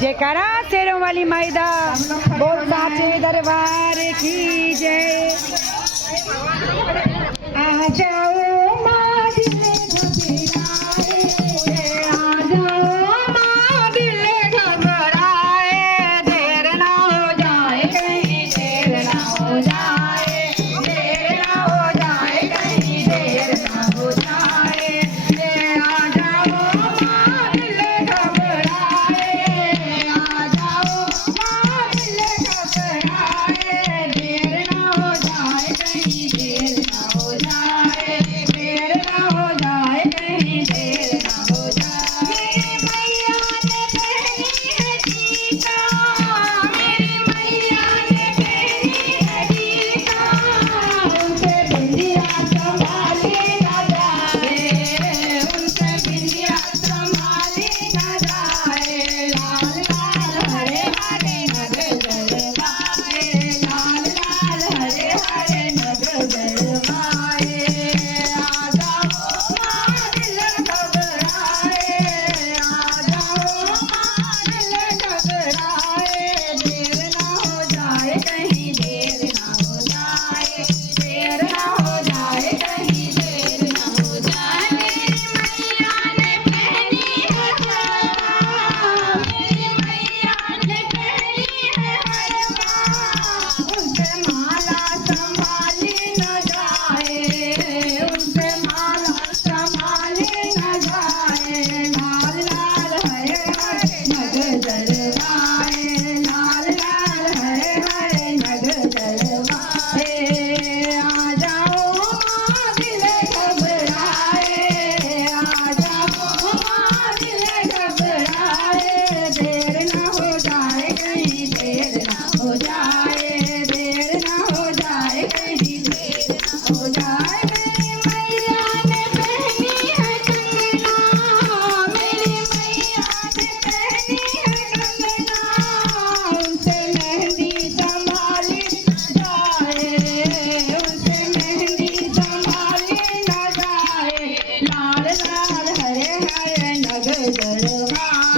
जयकारा शेरों वाली माईदा, बोल साचे दरबार की जय। आ जाओ माँ दिल घबराए, आ जाओ माँ दिल घबराए, देर ना हो जाए कहीं, देर ना हो जाए, देर ना हो जाए कहीं, देर ना हो जाए। आ जाओ माँ दिल घबराए, आ जाओ माँ दिल घबराए, देर ना हो जाए कहीं, देर ना हो जाए, देर ना हो जाए कहीं, देर ना हो जाए। मेरी मैया ने पहनी है टीका, मेरी मैया ने पहनी है टीका, उनसे बिंदिया संभाली न जाए, उनसे बिंदिया संभाली न जाए। लाल लाल हरे हरे नग जलवाए, लाल लाल हरे हरे नग जलवाए। आ जाओ माँ दिल घबराए, आ जाओ माँ दिल घबराए, देर ना हो जाए कहीं, देर ना हो जाए, देर ना हो जाए कहीं, देर ना हो जाए। मेरी मैया ने पहनी है हरवा, मेरी मैया ने पहनी है हरवा, उनसे माला संभाली न जाए, उनसे माला संभाली न जाए। लाल लाल हरे हरे नग जलवाए, लाल लाल हरे हरे नग जलवाए। आ जाओ माँ दिल घबराए, आ जाओ माँ दिल घबराए, देर ना हो जाए कहीं, देर ना हो जाए, देर ना हो जाए कहीं, देर ना हो जाए। मेरी मैया ने पहनी है कंगना, मेरी मैया ने पहनी है कंगना, उनसे मेहंदी संभाली न जाए, उनसे मेहंदी संभाली न जाए। लाल लाल हरे हरे नग जलवाए,